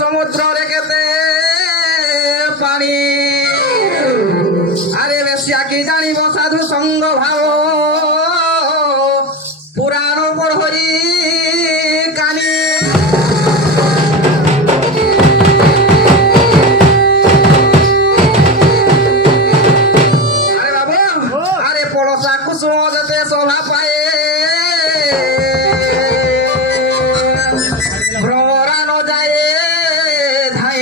সমুদ্র রেখেতে পানি আরে বেশিয়া কি জানিব সাধু সঙ্গ ভাব পুরাণ পড়ি কানি আরে বাবু আরে পড়সা কুসুম যেতে শোভা পায়ে ভ্রমরানো যায় ধাই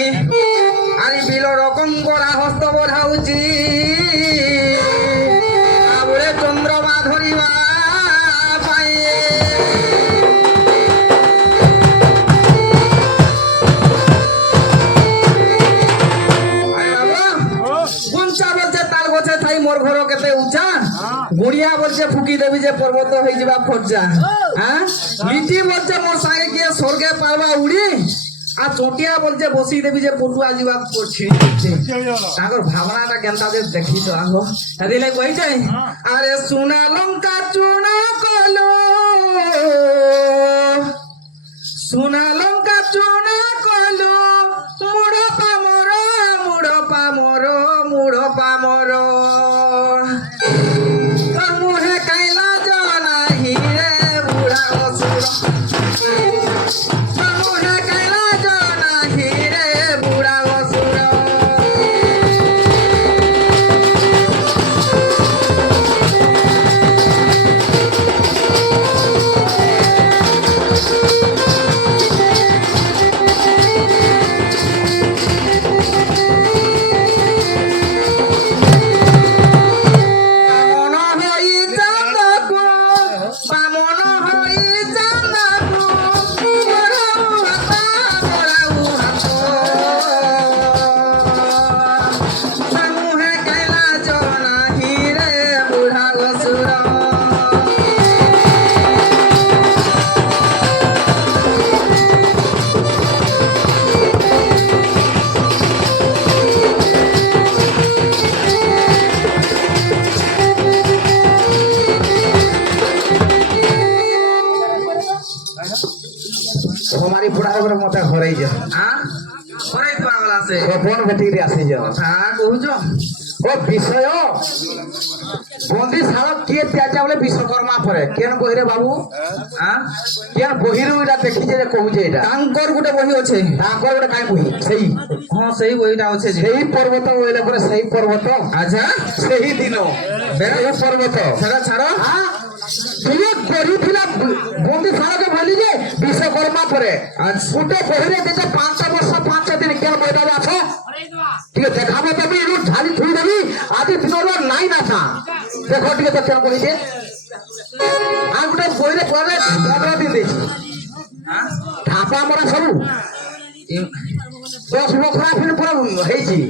আরে বিল রকম করা হস্ত বোঝাউছি আবুরে চন্দ্রমা ধরিবা পায়ে গুঞ্চা বলছে তার গছে থাই মোর ঘর কেতে উঁচা গুড়িয়া বলছে ফুকি দেবী যে পর্বত হয়ে যাবা খরচা হ্যাঁ লিটি বলছে মোর সাথে গিয়ে স্বর্গে পারবা উড়ি আর চটিয়া বলছে বসি দেবী যে পটুয়া যাবা করছি তাগর ভাবনাটা কেনতা যে দেখি তো আলো তাদিলে কই যাই আরে সোনা লঙ্কা চুনা কলো সোনা লঙ্কা চুনা কলো মুড়ো পামর মুড়ো পামর মুড়ো পামর মুহে কাইলা জনা হিরে বুড়া অসুর মুহে কাইলা জনা হিরে বুড়া অসুর हमारी बुढ़ा घर मत घर हाँ घरे तो आगला से फोन भेटी आसी जाओ हाँ कहूछ ओ विषय बंदी साल किए त्याजा बोले विश्वकर्मा परे केन बही रे बाबू हां केन बही रे एटा देखि जे कहू जे एटा तांकर गुटे बही अछि तांकर गुटे काई बही सही हां सही बहीटा अछि सही पर्वत ओइले परे सही पर्वत अच्छा सही दिनो बेरे पर्वत छाड़ा छाड़ा हां तुले बही थिला बंदी साल के भली जे विश्वकर्मा परे आज गुटे बही रे देते 5 वर्ष 5 दिन केन बहीटा आछो ठीक है देखाबो तबे इनु ढाली थुई देबी आदि दिनरो नाइ ना था देखो ठीक है तो केन कहि जे आ गुटे बही रे परे 15 दिन देछि हां ढापा मरा सब 10 बखरा फिर पूरा हेछि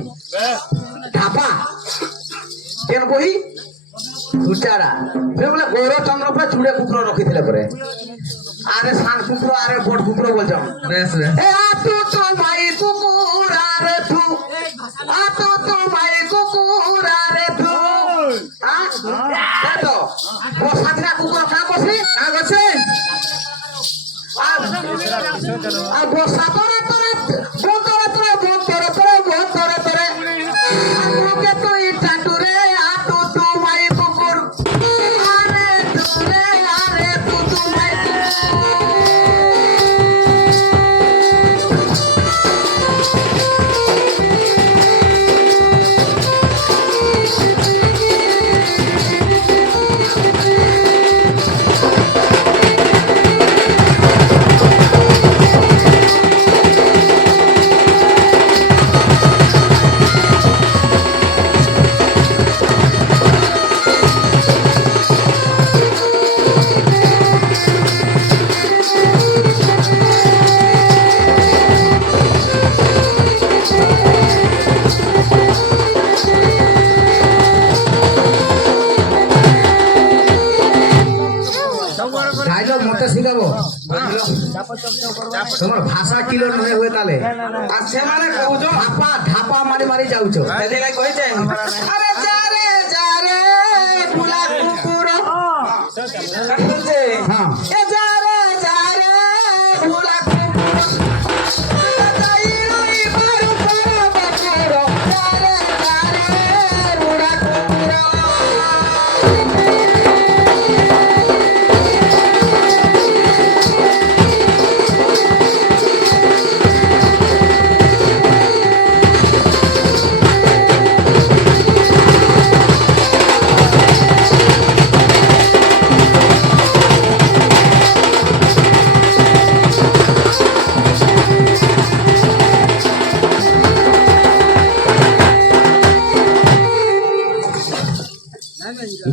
ढापा केन बही उचारा फिर बोले गौरव चंद्र पर चूड़े कुकुर रखी थिले परे आरे सान कुकुर आरे बड़ कुकुर बोल जाओ बेस ए आ तू भाई कुकुर आरे तू आ तू भाई कुकुर आरे तू हां तो वो साथरा कुकुर का बसे का बसे आ वो सातरा तोरे बोतरे तोरे बोतरे तोरे बोतरे तोरे लोके तो ई टाटुरे आ तू भाई कुकुर आरे तू भाई তোমার ভাষা কিলো নহে হয়ে তালে আর সেমানে কহুছো ধাপা ধাপা মারি মারি যাউছো তাইলে লাই কইছে আরে যা রে ফুলা কুকুর বলছে হ্যাঁ এ যা রে ফুলা কুকুর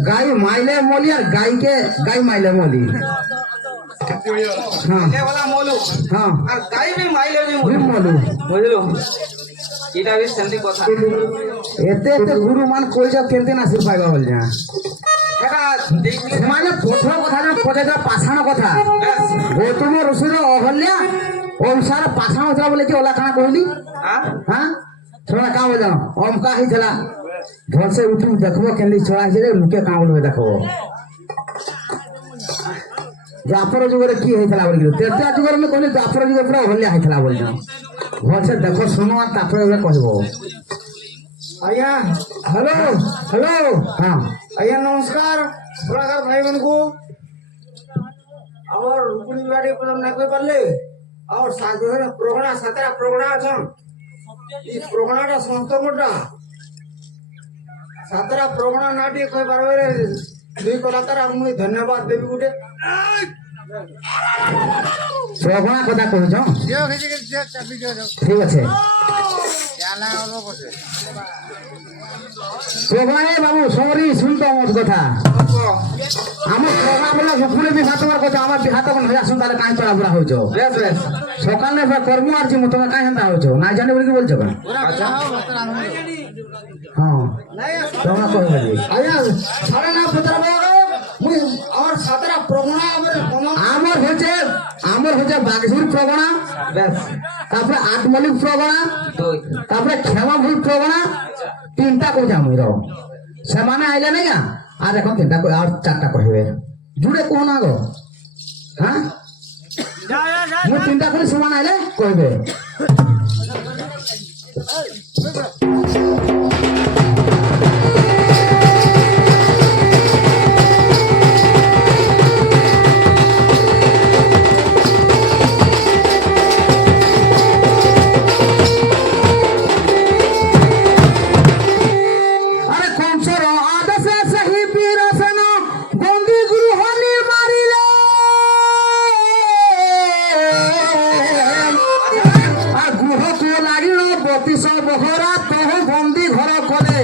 গাই মাইলে মলি আর গাইকে গাই মাইলে মলি হ্যাঁ হ্যাঁ আর গাই বি মাইলে বি মলু বুঝলো এটা বি সেমতি কথা এতে এতে গুরু মান কই যাও কেনতে না শির পাইবা বল যা এটা দেখলি মানে প্রথম কথা না পড়ে যা পাছানো কথা গৌতম ঋষির অহল্যা ওমসার পাছানো হইতলা বলে কি ওলা কানা কইলি হ্যাঁ হ্যাঁ ছোড়া কাম হইলা অমকা হইতলা ঘরসে উঠি দেখবো কেনদি ছোড়া হইছে লুকে কাম বলবে দেখবো দ্বাপর যুগরে কি হইতলা বলি তেজা যুগরে মে কইলি দ্বাপর যুগরে পুরা অহল্যা হইতলা বলি না ঘরসে দেখো শুনো আর তারপরে কইবো ଆଜ୍ଞା হ্যালো হ্যালো হ্যাঁ ଆଜ୍ଞା ନମସ୍କାର କଳାକାର ଭାଇମାନଙ୍କୁ ଆମର ରୁକୁଣି ବାଡ଼ି ପର୍ଯ୍ୟନ୍ତ ନାଇଁ କହିପାରିଲେ ଆମର ପ୍ରଗଣା ସାତଟା ପ୍ରଗଣା ଅଛନ୍ ଇ ପ୍ରଗଣାଟା ସମସ୍ତଙ୍କଟା ସାତଟା ପ୍ରଗଣା ନା ଟିକେ କହିପାରିବେ ଦୁଇ କଳାକାର ଆଉ ମୁଇଁ ଧନ୍ୟବାଦ ଦେବି ଗୋଟେ প্রগণা কথা কହୁছ ঠিক আছে প্রগণা বাবু সরি শুনতো আমার কথা আমার প্রগণা বলে হুকুরে বিঘা তোমার কথা আমার বিঘা তখন হয়ে আসুন তাহলে কাই চড়া বুড়া হয়েছ বেশ বেশ সকালে কর্ম আর জিমু তুমি কাই হেন্তা হয়েছ না জানি বলে কি বলছো কেন হ্যাঁ প্রগণা কহবে ଆଜ୍ଞା ସାଢେ ନା ପଚରା ମୁଇଁ ଆମର ସାତଟା ପ୍ରଗଣା আমার হচ্ছে বাঘঝুর প্রগণা বেশ তারপরে আটমল্লিক প্রগণা দুই তারপরে ক্ষমা ভুল প্রগণা তিনটা কই যাম রো সেমানে আইলে নাই না আর এখন তিনটা আর চারটা কহিবে জুড়ে কোন না গো হ্যাঁ ମୁଁ ତିନିଟା କରି ସମାନ ଆଇଲେ କହିବେ আরে কংসর আদেশে সেই বীরসেন বন্দী গৃহ নির্মারিলে আর গৃহকু লাগিল 32 বখরা তহ বন্দী ঘর কলে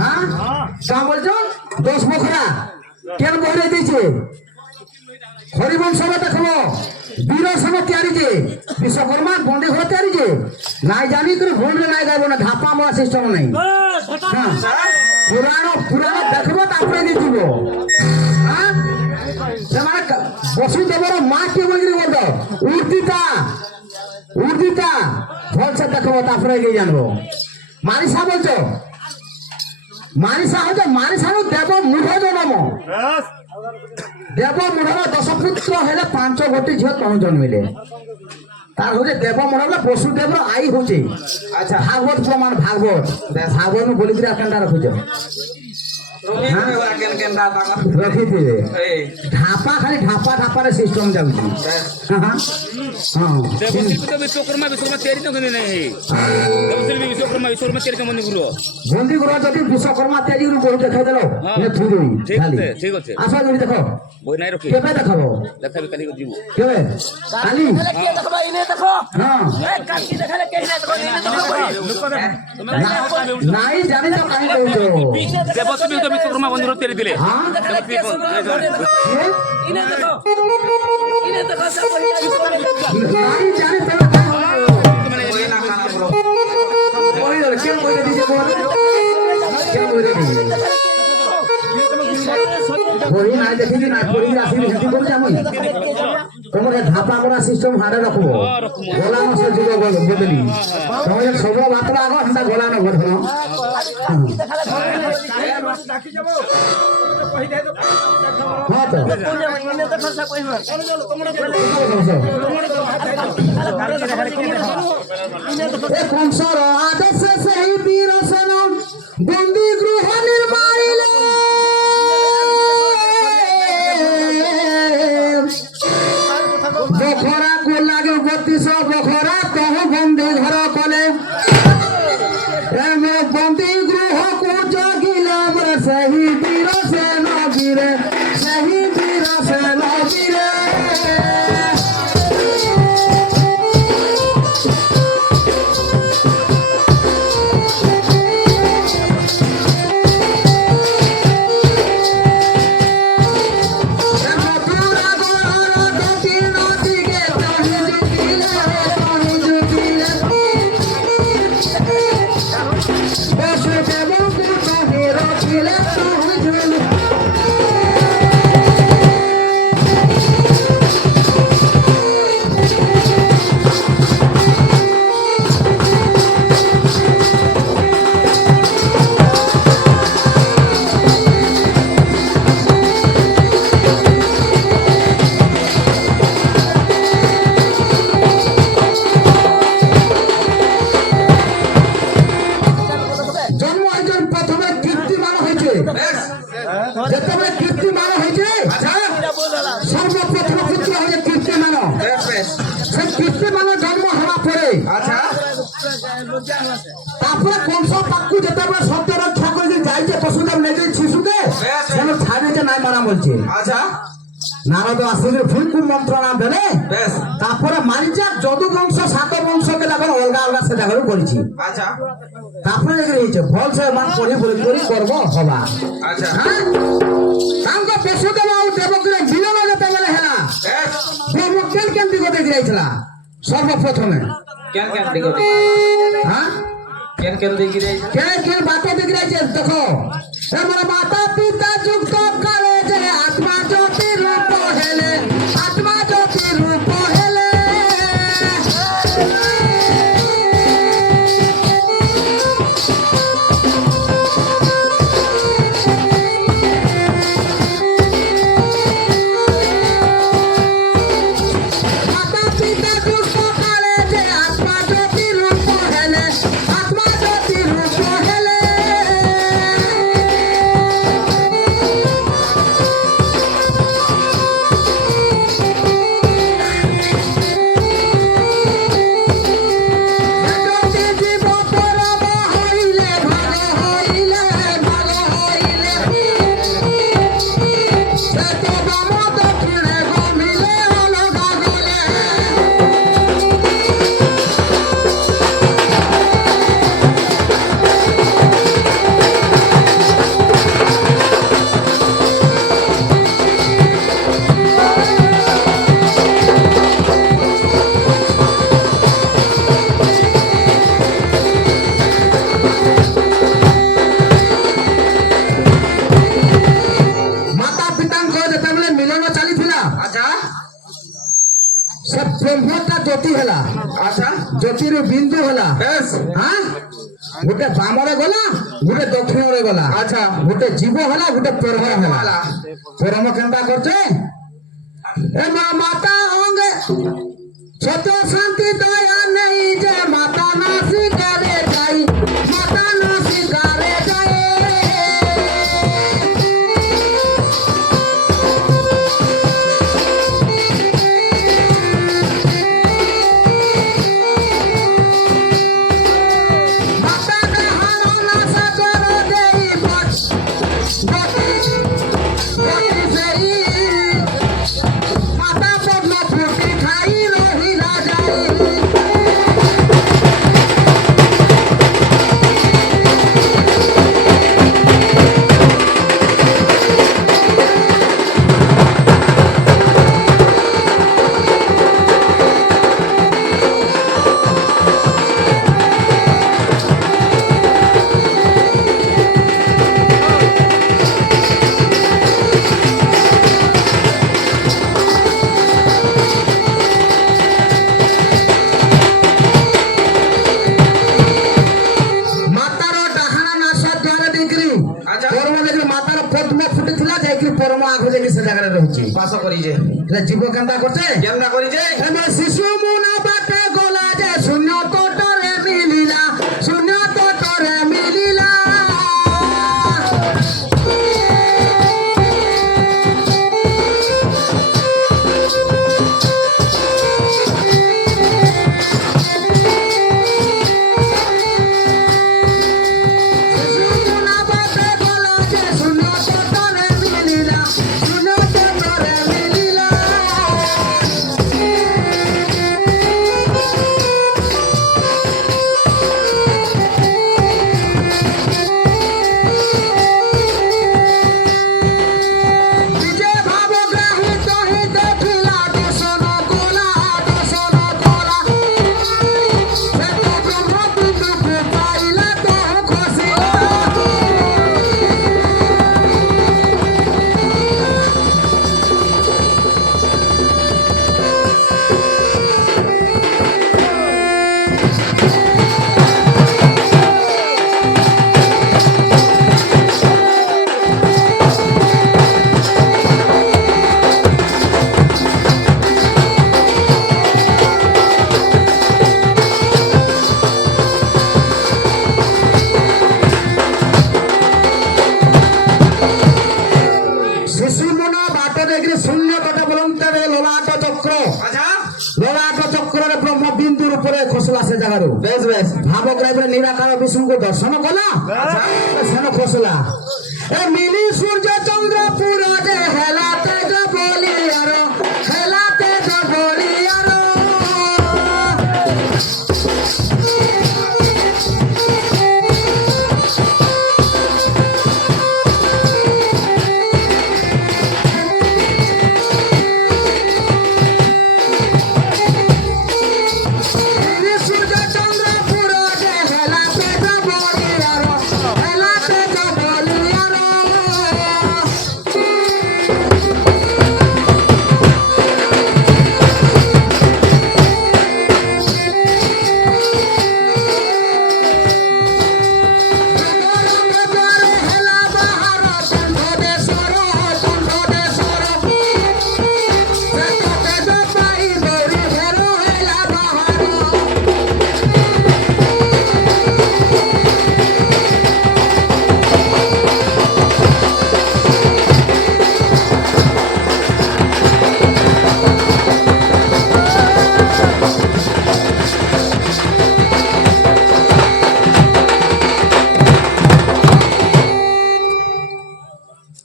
হ্যাঁ কা বলছো 10 বখরা কেন বহরে দিয়েছে হরিবংশ দেখবো বীরসেন তৈরি যে বিশ্বকর্মা বন্দী ঘর তৈরি যে নাই জানি তুমি ভুলরে নাই গাইব না ধাপা মারা সিস্টেম নাই হ্যাঁ পুরাণ পুরাণ দেখবো তারপরে দিয়ে দিব হ্যাঁ ସେମାନେ ବସୁଦେବର ମା କିଏ ବୋଲିକିରି ବୋଲ ଉର୍ଦିତା ଭଲସେ ଦେଖବ ତାପରେ କି ଜାଣିବ ମାରିସା ବୋଲଛ ମାରିସା ହଉଛ ମାରିସାରୁ ଦେବ ମୂଢ ଜନ୍ମ ଦେବ ମୂଢର 10 ପୁତ୍ର ହେଲେ 5 ଗୋଟି ଝିଅ ତଣ ଜନ୍ମିଲେ তার হচ্ছে দেব মনে হলে বসুদেবর আই হচ্ছে আচ্ছা ভাগবত প্রমাণ ভাগবত ভাগবত বলি করে কেনটা রখুছ কেন কেন দাদা রখিথিবে এই ঢাপা খালি ঢাপা ঢাপারে সিস্টেম যাଉଛି হ্যাঁ হ্যাঁ विश्वकर्मा तेरी तो नहीं है विश्वकर्मा तेरी मनी गुरु বন্দি গৃহ যদি বিশ্বকর্মা ত্যাজি বড় দেখাই দেল থুই দেবি ठीक খালি है ठीक है আশা করি দেখো বই নাই রখি কেবে দেখাবো দেখা কালি দিব কেবে কালি হ্যাঁ নাই জানি তো কাহি কইছো দেবশ্রী তো বিশ্বকর্মা মন্দির তেরি দিলে হ্যাঁ নাই জানি তো ওই না খানা বলো কই দল কেন কই দিছে বল কেন কই দিছে বই নাই দেখি না পড়ি আসি হেতি করছি আমি তোমার ধাপা করা সিস্টেম হাড়ে রাখবো গোলা মাছ যুগ বদলি তোমার সব মাত্রা আগ সেটা গোলা ন বধন হ্যাঁ তো কংসর আদেশে সেই বীরসেন বন্দী গৃহ নির্মারিলে বখরা কো লাগে 32 বখরা তহ বন্দী ঘর কলে এমে বন্দী গৃহ কো জগিলে সেই বীরসেন গিরে সেই বীরসেন গিরে তারপরে কংস পাক্কু যেতেবেলে সত্য রক্ষা করে যাইছে বসুদেব নেই শিশুকে সেন ছাড়িয়েছে নাই মারা বলছে আচ্ছা নারদ আসলে ভুলকুম মন্ত্রণা দেলে বেশ তারপরে মারিচা যদু বংশ সাত বংশকে দেখো অলগা অলগা সেটা করে করেছি আচ্ছা তারপরে এগুলো হয়েছে ফল সে মান পড়ি বলি করি করবো হবা আচ্ছা হ্যাঁ তাঙ্ক বসুদেব আর দেবকীর মিলন যেতেবেলে হেলা বেশ ব্রহ্ম কেন দিকে দেখে যাইছিলা সর্বপ্রথমে কেন কেন দিকে হ্যাঁ কেন দিকে রে কেন বাত দেখে যাইছে দেখো আমার মাতা পিতা যুক্ত করে যে আত্মা জ্যোতি রূপ হেলে আত্মা জ্যোতি রূপ হেলে মাতা পিতা যুক্ত করে যে আত্মা জ্যোতি রূপ হেলে আত্মা জ্যোতি রূপ হেলে জ্যোতি জীব পরম হইলে ভাগ হইলে ভাগ হইলে সে তো বাম দক্ষিণে গমিলে অলগা গলে মাতা পিতাঙ্ক যেତେବେଳେ ମିଳନ ଚାଲିଥିଲା আচ্ছা ସେ ବ୍ରହ୍ମଟା ଜ୍ୟୋତି ହେଲା আচ্ছা ଜ୍ୟୋତିରୁ ବିନ୍ଦୁ ହେଲା বেশ ହଁ ଗୋଟେ ବାମରେ ଗଲା ଗୋଟେ ଦକ୍ଷିଣରେ ଗଲା আচ্ছা ଗୋଟେ ଜୀବ ହେଲା ଗୋଟେ ପରମ ହେଲା ହେଲା ପରମ କେନ୍ତା କରୁଛେ ଏ ମା ମାତା ଅଙ୍ଗେ ସତ୍ୟ ଶାନ୍ତି ଦୟା ନେଇ ଯେ ମାତା ନାସି ଗାରେ ଯାଇ ମାତା ନାସି ଗାରେ ଯାଏ মাতা গাহান নাসা কর দেই গতি গতি সেই মাতা পদ্ম ফুটি খাই রহিলা যাই ମାତାର ଡାହାଣ ନାସ ଦ୍ୱାର ଦେଇକିରି ଆଚ୍ଛା। ପରମ ଦେଇକିରି ମାତାର ପଦ୍ମ ଫୁଟିଥିଲା ଯାଇକିରି ପରମ ଆଗକୁ ଯାଇକି ସେ ଜାଗାରେ ରହୁଛି বাস করিছে ହେଲେ ଜୀବ କେନ୍ତା କରୁଛେ কেমনা করিছে ହେଲେ ଶିଶୁ ମୁନା ବାଟେ ଗଲା ଯେ ଶୂନ୍ୟ ତୋଟରେ ମିଳିଲା ଶୂନ୍ୟ ତୋଟରେ ମିଳିଲା ଶିଶୁ ମୁନା ବାଟେ ଗଲା ଯେ ଶୂନ୍ୟ ତୋଟରେ ମିଳିଲା ଶୂନ୍ୟ ତୋଟରେ ମିଳିଲା জায়গাରୁ বেশ বেশ ভাব গ্রাইবরে নিরাকার বিষ্ণুଙ୍କୁ দর্শନ କଲା ସେନ ଖୋସଲା ଏ ମିନି ସୂର୍ଯ୍ୟ ଚନ୍ଦ୍ର ପୁର ଯେ ହେଲା ତେଜ ବଲିଆର ହେଲା ତେଜ ବଲିଆର ମିନି ସୂର୍ଯ୍ୟ ଚନ୍ଦ୍ର ପୁର ଯେ ହେଲା ତେଜ ବଲିଆର ହେଲା ତେଜ ବଲିଆର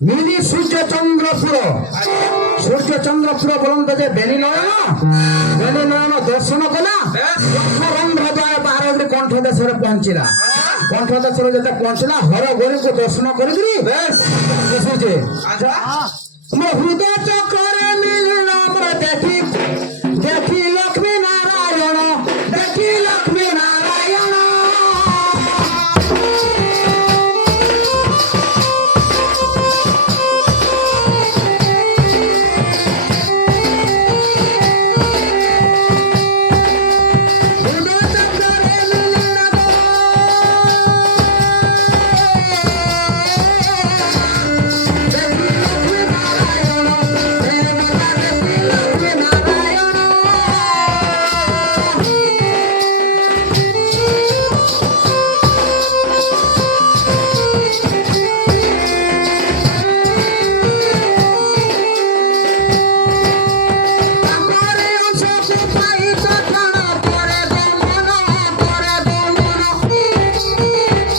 মিনি সূর্য চন্দ্রপুর সূর্য চন্দ্রপুর বলন্ত যে বেনি নয়ন দর্শন কলা রঙ্গ দ্বারা বাহারে কণ্ঠ দেশরে পৌঁছিলা কণ্ঠ দেশরে যেতে পৌঁছিলা হর গরিবকে দর্শন করিকি দেখুছে ମୋ ହୃଦୟ ଚକ୍ରରେ ମିଳିଲ ମୋର ଦେଖି ଦେଖି ଲକ୍ଷ୍ମୀ ନାରାୟଣ ଦେଖି ଲକ୍ଷ୍ମୀ ନାରାୟଣ ହୃଦୟ ଚକ୍ରରେ ମିଳିଲ ଦେଖି ଲକ୍ଷ୍ମୀ ନାରାୟଣ ଦେଖି ଲକ୍ଷ୍ମୀ ନାରାୟଣ ତାଙ୍କରି ଅଂଶକୁ ପାଇ ତୋଷଣ ପରେ ଦମନ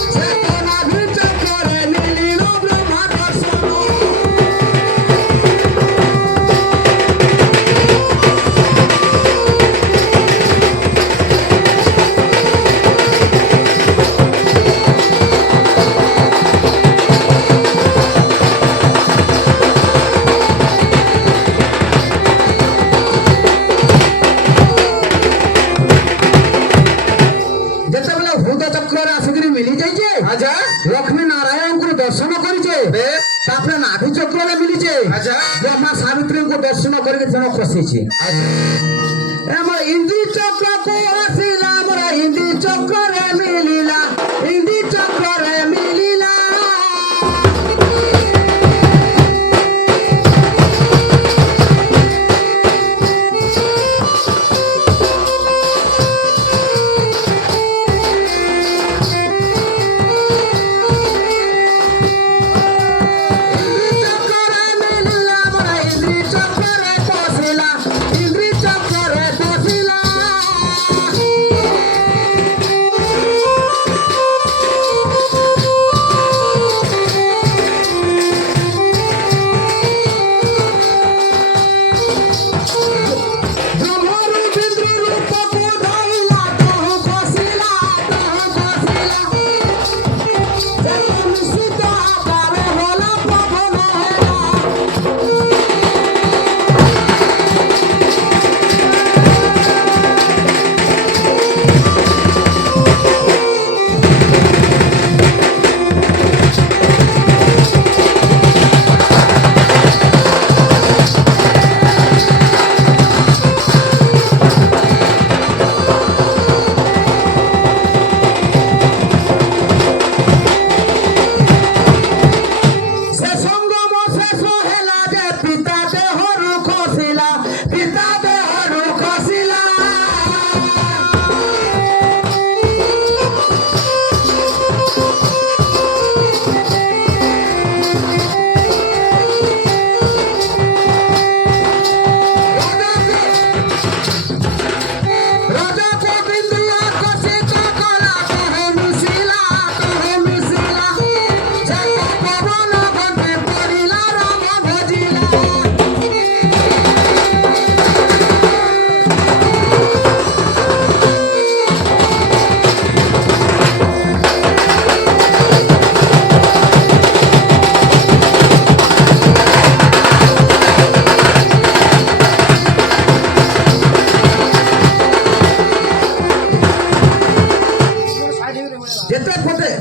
ସେ ନାଭି ଚକ୍ରରେ ମିଳିଲ ବ୍ରହ୍ମା ଦର୍ଶନ ଯେତେବେଳେ ହୃଦ ଚକ୍ରରେ ଆସିକିରି ମିଳି ଯାଇଛେ আচ্ছা ଲକ୍ଷ୍ମୀ ନାରାୟଣଙ୍କୁ ଦର୍ଶନ କରିଛେ বেশ ତାପରେ ନାଭି ଚକ୍ରରେ ମିଳିଛେ ଆଚ୍ଛା। ବ୍ରହ୍ମା ସାବିତ୍ରୀଙ୍କୁ ଦର୍ଶନ କରିକି ଜଣ ଖସିଛି ଆମର ଇନ୍ଦ୍ରି ଚକ୍ରକୁ ଆସିଲା ଆମର ଇନ୍ଦ୍ରି ଚକ୍ରରେ ମିଳିଲା ଇନ୍ଦ୍ରି ଚକ୍ରରେ ମିଳିଲା ଇନ୍ଦ୍ରି ଚକ୍ରରେ ମିଳିଲା ଆମର ଇନ୍ଦ୍ରି ଚକ୍ରରେ ପଶିଲା ଇନ୍ଦ୍ରି ଚକ୍ରରେ ପଶିଲା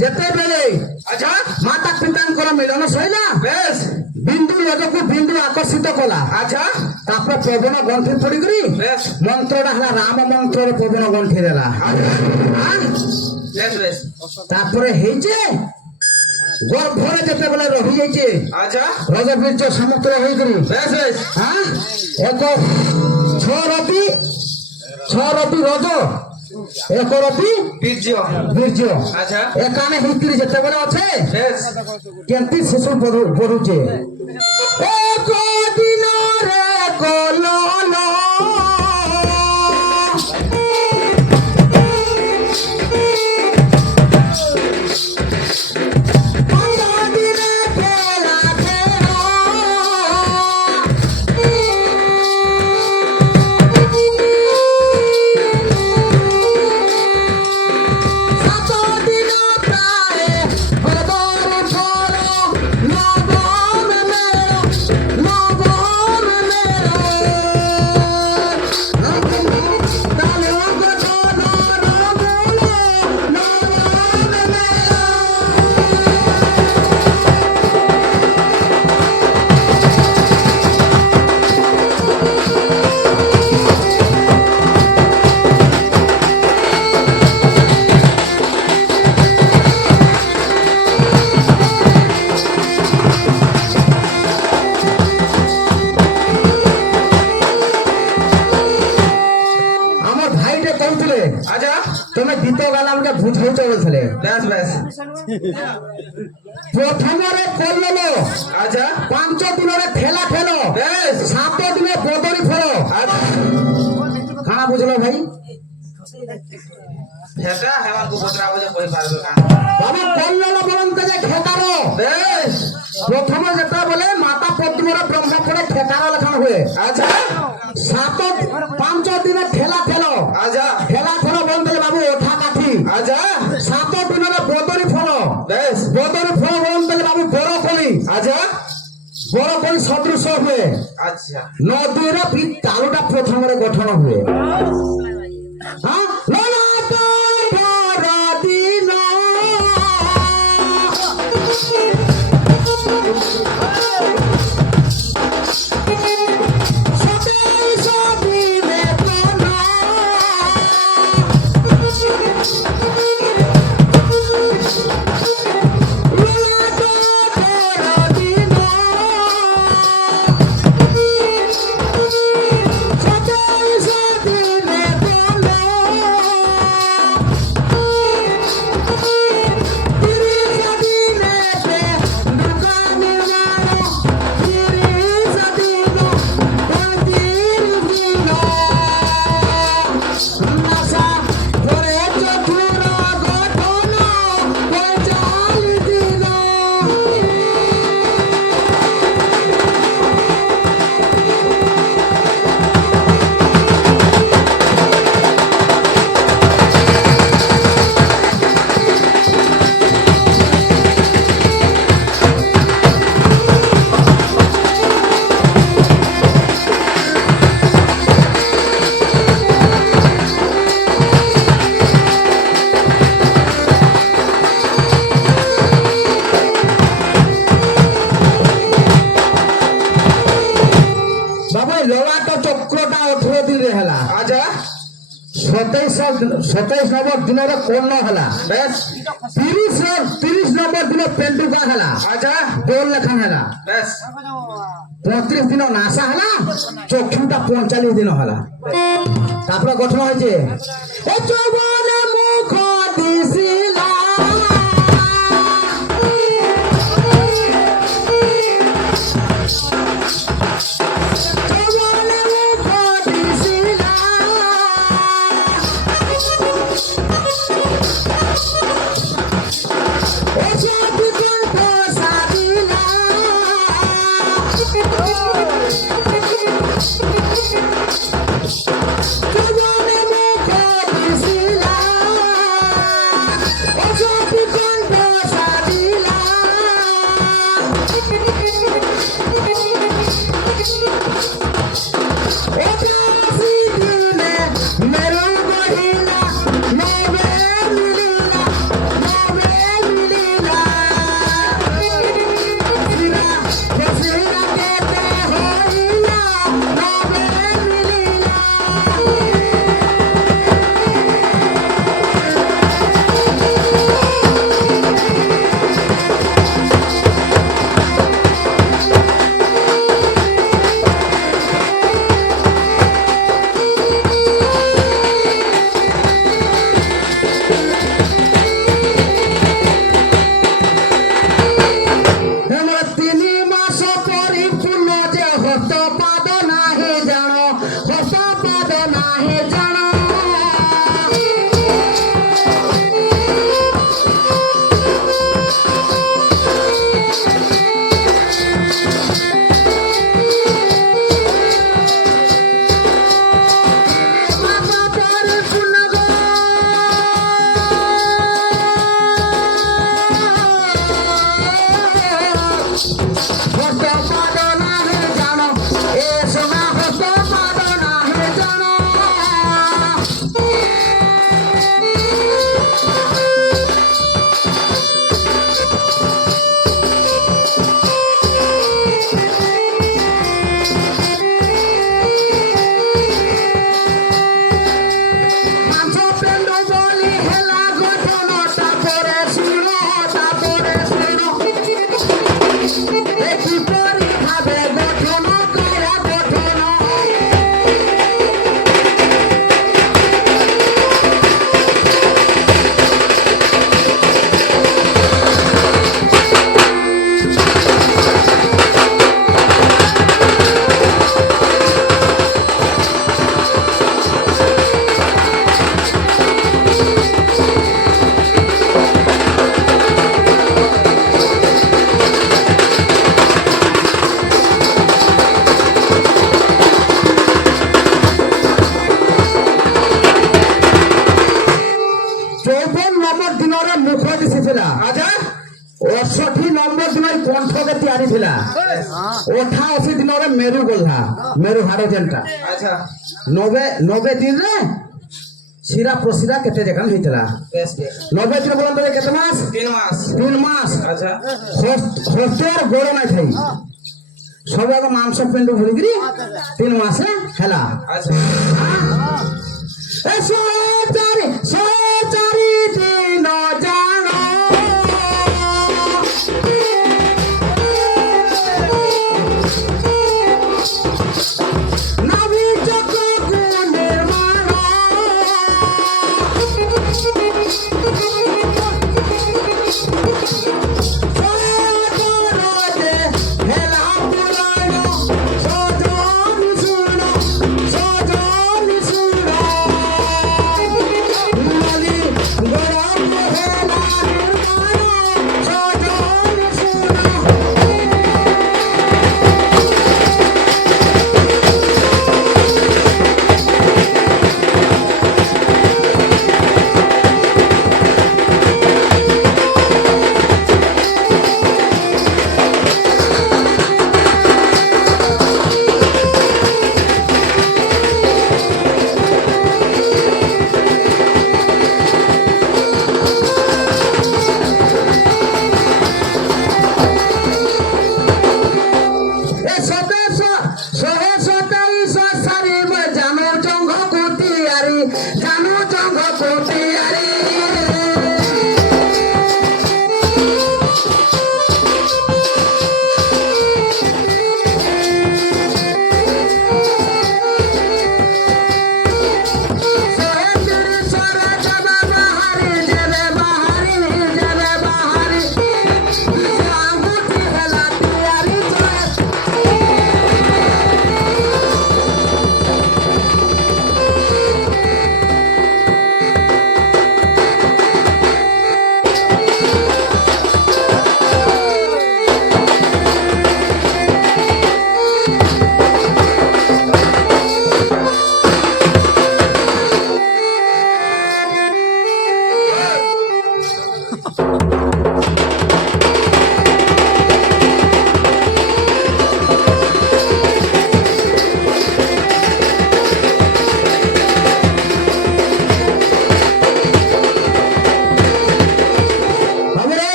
ଯେତେବେଳେ আচ্ছা ମାତା ପିତାଙ୍କର ମିଳନ ସଇଲା বেশ ବିନ୍ଦୁ ରଜକୁ ବିନ୍ଦୁ ଆକର୍ଷିତ କଲା আচ্ছা ତାପରେ ପବନ ଗଣ୍ଠି ପଡିକରି বেশ ମନ୍ତ୍ରଟା ହେଲା ରାମ ମନ୍ତ୍ରରେ ପବନ ଗଣ୍ଠି ଦେଲା ଆଁ? বেশ বেশ ତାପରେ ହେଇଛେ ଗର୍ଭରେ ଯେତେବେଳେ ରହିଯାଇଛି আচ্ছা ରଜ ବୀର୍ଯ୍ୟ ସମୁଦ୍ର ହେଇକରି বেশ বেশ ଆଁ? ଏକ ଛଅ ରବି ରଜ ଏକ ରବି বীর্য ବୀର୍ଯ୍ୟ আচ্ছা ଏକାନେ ହେଇକିରି ଯେତେବେଳେ ଅଛେ বেশ କେମିତି ଶିଶୁ ପଢୁଛେ ଏକ ଦିନରେ କଲନ আমার ভাইটে কହୁଥିଲେ আচ্ছা তুমি গীত গালা আমাকে বুঝাউছ বলছিলে বেশ বেশ প্রথমরে কলল আচ্ছা 5 দিনরে ঠেলা খেল বেশ 7 দিনে বদরি ফল আচ্ছা কানা বুঝলো ভাই সেটা হেমাঙ্কু পত্রা বুঝে কই পারবে কান বাবা কলল বলন্ত যে খেকার বেশ প্রথমে যেটা বলে মাতা পদ্মরে ব্রহ্মপুরে খেকার লেখানো হয়ে আচ্ছা 5 দিনে ঠেলা খেল আচ্ছা ঠেলা খেল বলতে বাবু ওঠা কাঠি আচ্ছা 7 দিনের বদরি ফল বেশ বদরি ফল বলতে বাবু বড় কলি আচ্ছা বড় কলি সদৃশ হুয়ে আচ্ছা নদীর তালুটা প্রথমরে গঠন হুয়ে হ্যাঁ ললাটর বড়দিন সতেইশ দিনে কোনা বাবা ললাট চক্রটা 18 দিনে হেলা আচ্ছা 27 নম্বর দিনের কোন হেলা বেশ 30 নম্বর দিনে পেন্টুকা হেলা আচ্ছা দোল লেখা হেলা বেশ 35 দিন নাসা হেলা চক্ষুটা 45 দিন হেলা তারপরে গঠন হয়েছে এ চৌবনে মুখ দিছিলা চৌবনে মুখ দিছিলা ও সাধু কণ্ঠ সাধিলা চৌবনে মুখ দিছিলা ও କଣ୍ଠକେ ତିଆରି ଥିଲା 88 ଦିନରେ ମେରୁ ଗଲା ମେରୁ ହାଡ଼ ଯେନ୍ଟା আচ্ছা 90 ଦିନରେ শিরা প্রশিরা কেটে যেখানে হইতলা বেশ বেশ 90 দিন পর্যন্ত কেতে মাস 3 মাস 3 মাস আচ্ছা হস্তের গোড় নাই থাই সবাইকে মাংস পেন্ডু ভুলিগিরি 3 মাসে হেলা আচ্ছা এ সোচারি দিন জানো নবী চক্র গুণের মানো সজরতে হেলা পুরানো সজনি শুনো লালি গরম হেলা নির্মাণ সজনি শুনো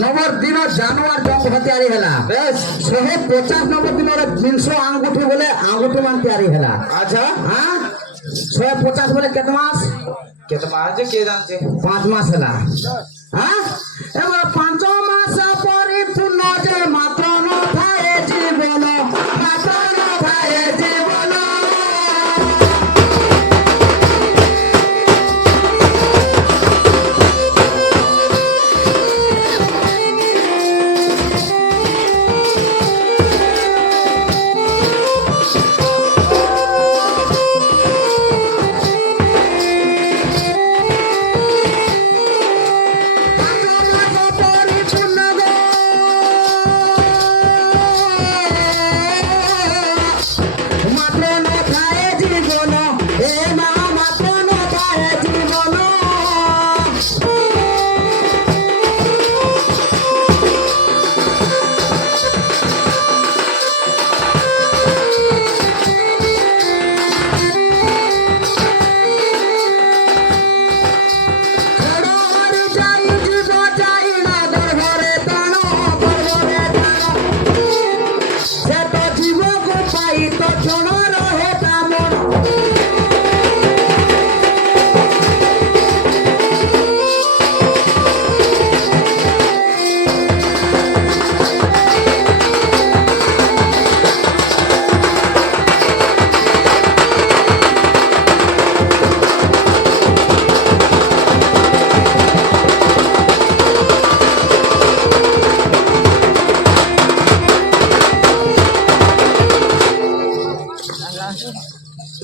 नंबर दिन जानवर जंग तैयारी है 150 नंबर दिन 300 आंगुठी बोले आंगुठी मान तैयारी है अच्छा हाँ 150 बोले केत मास के जानते 5 मास है हाँ एबार 5 मास परिपूर्ण जे मात्र न थाए जीवन मात्र न थाए जीवन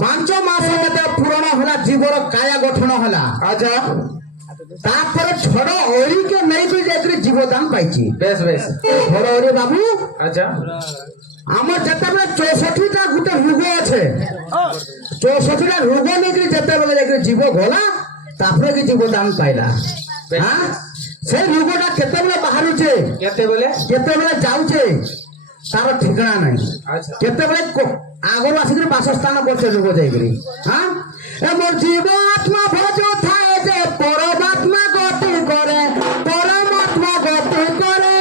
पांच मास पूरण होला जीवर काया गठन होला अच्छा तापर छड़ ओरी के नहीं भी जाकरी जीवदान पाइची बेस बेस छड़ ओरी बाबू अच्छा আমার যেতেবেলে 64টা গুটে রোগ আছে 64টা রোগ নেই যেতেবেলে জীব গলা তারপরে কি জীবদান পাইলা হ্যাঁ ସେ ରୋଗଟା କେତେବେଳେ ବାହାରୁଛେ କେତେବେଳେ କେତେବେଳେ ଯାଉଛେ ତାର ଠିକଣା ନାହିଁ। ଆଚ୍ଛା କେତେବେଳେ ଆଗରୁ ଆସିକିରି ବାସସ୍ଥାନ କରୁଛେ ରୋଗ ଯାଇକିରି ହଁ ଏ ମୋର ଜୀବ ଆତ୍ମା ଭୋଜ ଥାଏ ଯେ ପରମାତ୍ମା ଗତି କରେ ପରମାତ୍ମା ଗତି କରେ।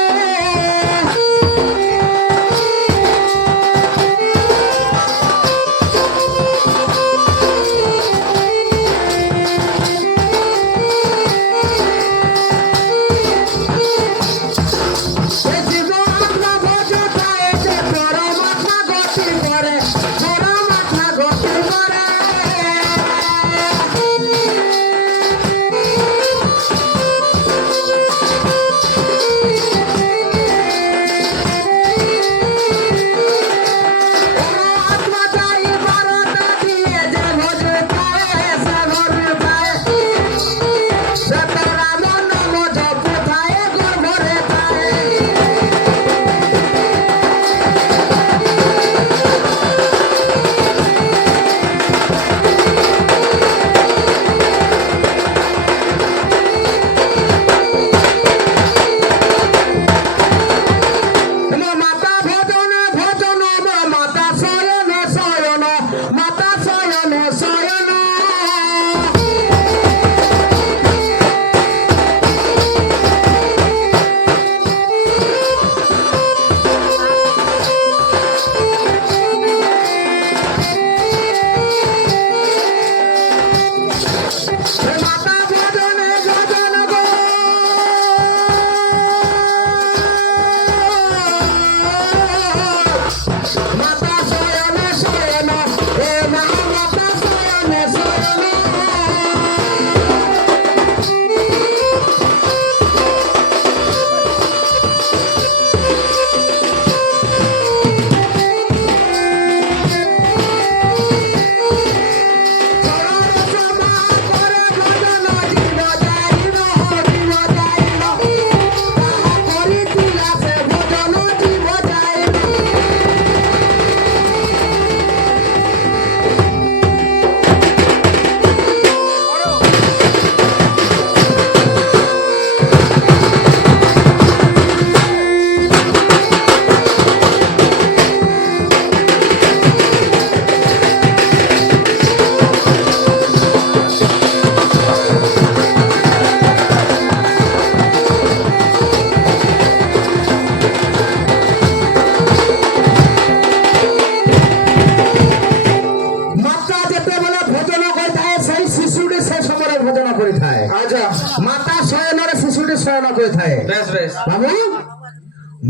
মাতা শয়ନରେ শিশুটি শয়ন করিথায়। বেশ বেশ বাবু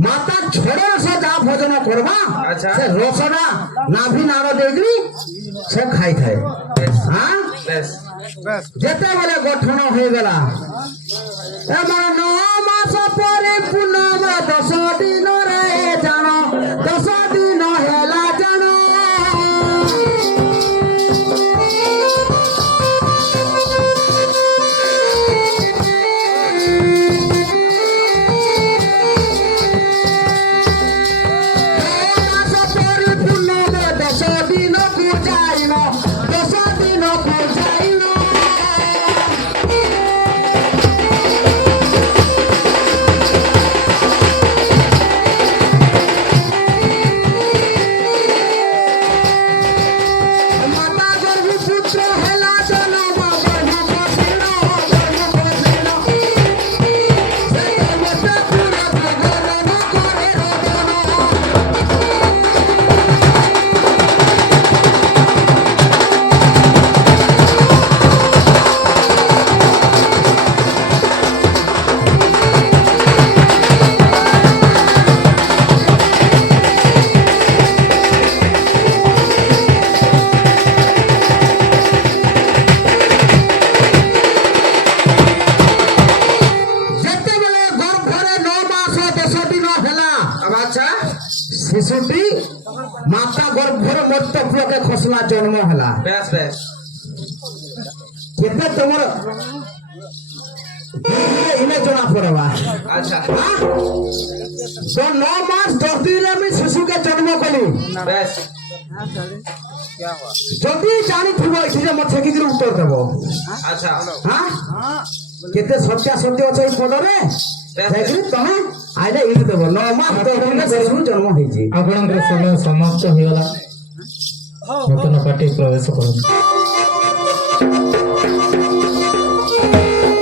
মাতা ছোট রস যা ভোজন করবা আচ্ছা। সে রসটা নাভি নাড় ଦେଇକିରି সে খাইଥାଏ। হ্যাঁ বেশ যেତେବେଳେ গঠন হয়েগলা এবার 9 মাস পরে পুনম 10 দিনরে জান 10 দিন হেলা জান শিশুটি মাতা গর্ভর মর্ত পুলকে খসলা জন্ম হলা। বেশ বেশ কেতে তোমার ইনে জনা পড়বা। আচ্ছা তো 9 মাস 10 দিনে আমি শিশুকে জন্ম কলি। বেশ যদি জানিথিব এটি মো ঠেকিকি উত্তর দেব। আচ্ছা হ্যাঁ କେତେ ସତ୍ୟାସତ୍ୟ ଅଛି ଏଇ ପଦରେ ଯାଇକରି ତମେ ଆଇଲେ ଏଇଠି ଦେବ 9 ମାସ 10 ଦିନ ଶିଶୁ ଜନ୍ମ ହେଇଛି। ଆପଣଙ୍କର ସମୟ ସମାପ୍ତ ହେଇଗଲା। ନୂତନ ପାର୍ଟି ପ୍ରବେଶ କରନ୍ତୁ।